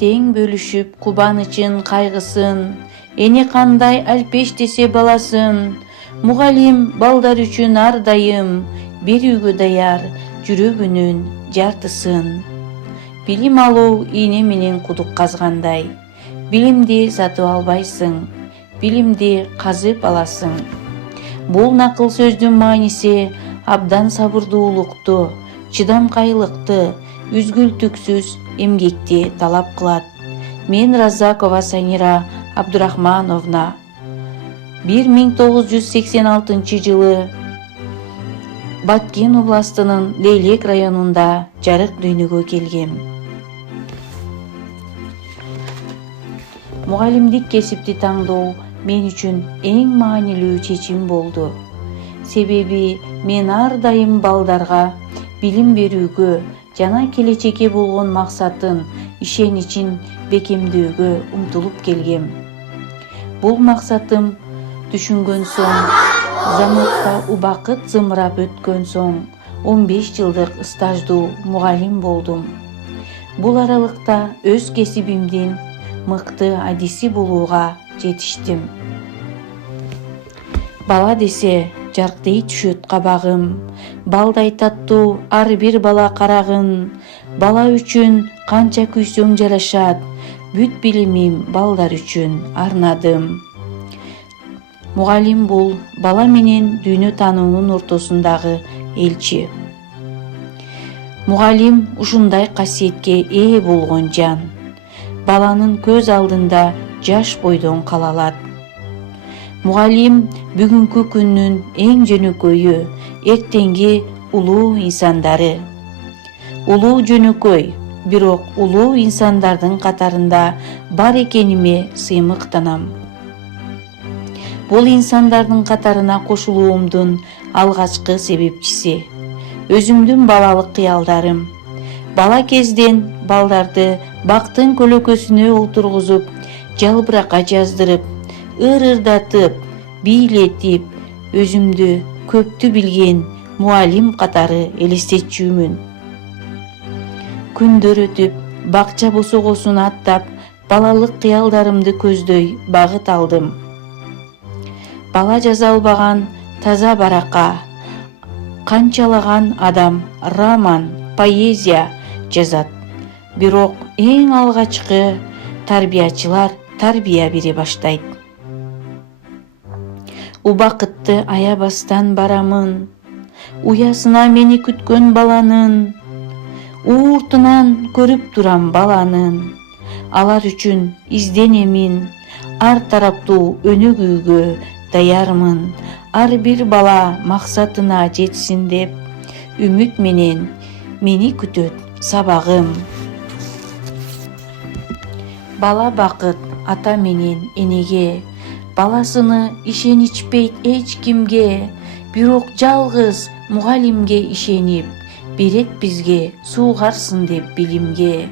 тең бөлүшүп кубанычын кайгысын, эне кандай алпеш десе баласын. Мугалим балдар үчүн ар дайым берүүгө даяр жүрөгүнүн жартысын. Билим алуу ийне менен кудук казгандай. Билимди сатып албайсың, билимди казып аласың. Бул накыл сөздүн мааниси абдан сабырдуулукту, чыдамкайлыкты, үзгүлтүксүз эмгекти талап кылат. Мен Разакова Санира Абдурахмановна 1986 жылы Баткен областынын Лейлек районунда жарык дүйнөгө келгем. Мугалимдик кесипти таңдоо мен үчүн эң маанилүү чечим болду. Себеби мен ар дайым балдарга билим берүүгө жана келечекке болгон максатын, ишеничин бекемдөөгө умтулуп келгем. Бул максатым түшүнгөн соң, заматта убакыт зымырап өткөн соң 15 жылдык стаждуу мугалим болдум. Бул аралыкта өз кесибимдин мыкты адиси болууга жетиштим. Бала десе жарктай түшөт кабагым, балдай таттуу ар бир бала карагын. Бала үчүн канча күйсөң жарашат, бүт билимим балдар үчүн арнадым. Мугалим бул бала менен дүйнө таануунун ортосундагы элчи. Мугалим ушундай касиетке ээ болгон жан. Баланын көз алдында жаш бойдон кала алат. Мугалим бүгүнкү күндүн эң жөнөкөйү, эртеңги улуу инсандары. Улуу жөнөкөй, бирок улуу инсандардын катарында бар экениме сыймыктанам. Бул инсандардын катарына кошулуумдун алгачкы себепчиси өзүмдүн балалык кыялдарым. Бала кезден балдарды бактын көлөкөсүнө олтургузуп, жалбыракка жаздырып, ырырдатып, бийлетип, өзүмдү көптү билген мугалим катары элестетчүмүн. Күндөр өтүп, бакча босогосун аттап, балалык кыялдарымды көздөй багыт алдым. Бала жаза албаган таза барака, канчалаган адам роман, поэзия жазат. Бирок эң алгачкы тарбиячылар тарбия бере баштайт. Убакытты аябастан барамын, уясына мени күткөн баланын. Ууртунан көрүп турам баланын, алар үчүн изденемин, ар тараптуу өнүгүүгө даярмын. Ар бир бала максатына жетсин деп, үмүт менен мени күтөт сабагым. Бала бакыт ата менен энеге, баласыны ишеничпейт эч кимге, бирок жалгыз мугалимге ишенип, берет бизге суугарсын деп билимге.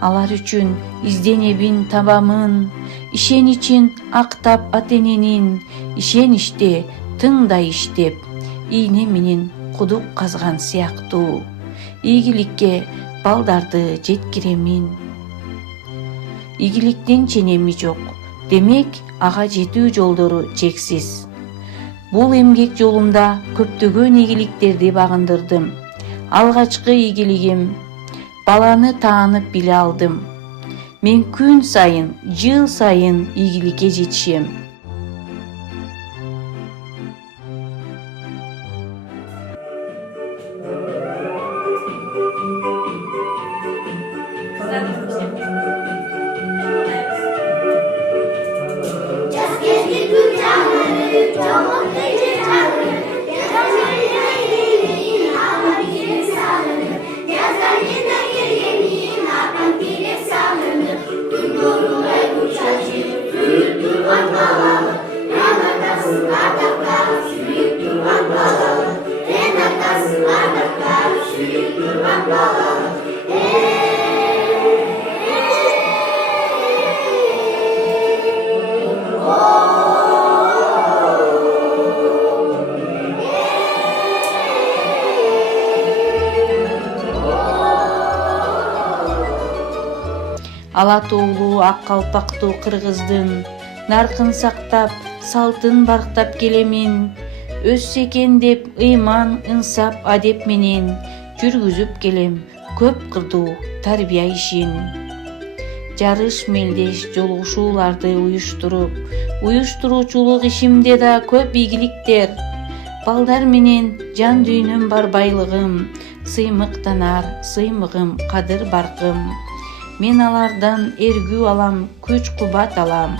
Алар үчүн изденебин табамын, ишеничин актап ата-эненин, ишеничте тыңдай иштеп, ийне менен кудук казган сыяктуу, ийгиликке балдарды жеткиремин. Ийгиликтин ченеми жок, демек ага жетүү жолдору чексиз. Бул эмгек жолумда көптөгөн ийгиликтерди багындырдым. Алгачкы ийгилигим баланы таанып биле алдым. Мен күн сайын, жыл сайын ийгиликке жетишем. Good. ала тоолуу ак калпактуу кыргыздын наркын сактап салтын барктап келемин. Өссө экен деп ыйман, ынсап, адеп менен жүргүзүп келем көп кырдуу тарбия ишин. Жарыш мелдеш жолугушууларды уюштуруучулук ишимде да көп ийгиликтер. Балдар менен жан дүйнөм бар байлыгым, сыймыктанар сыймыгым, кадыр баркым. Мен алардан эргүү алам, күч кубат алам,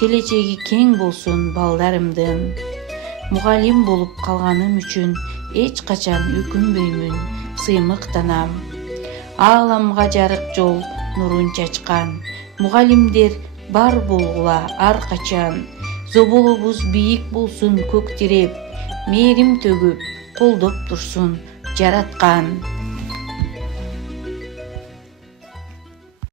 келечеги кең болсун балдарымдын. Мугалим болуп калганым үчүн эч качан өкүнбөймүн, сыймыктанам. Ааламга жарык жол нурун чачкан мугалимдер бар болгула ар качан. Зоболобуз бийик болсун көк тиреп, мээрим төгүп колдоп турсун жараткан.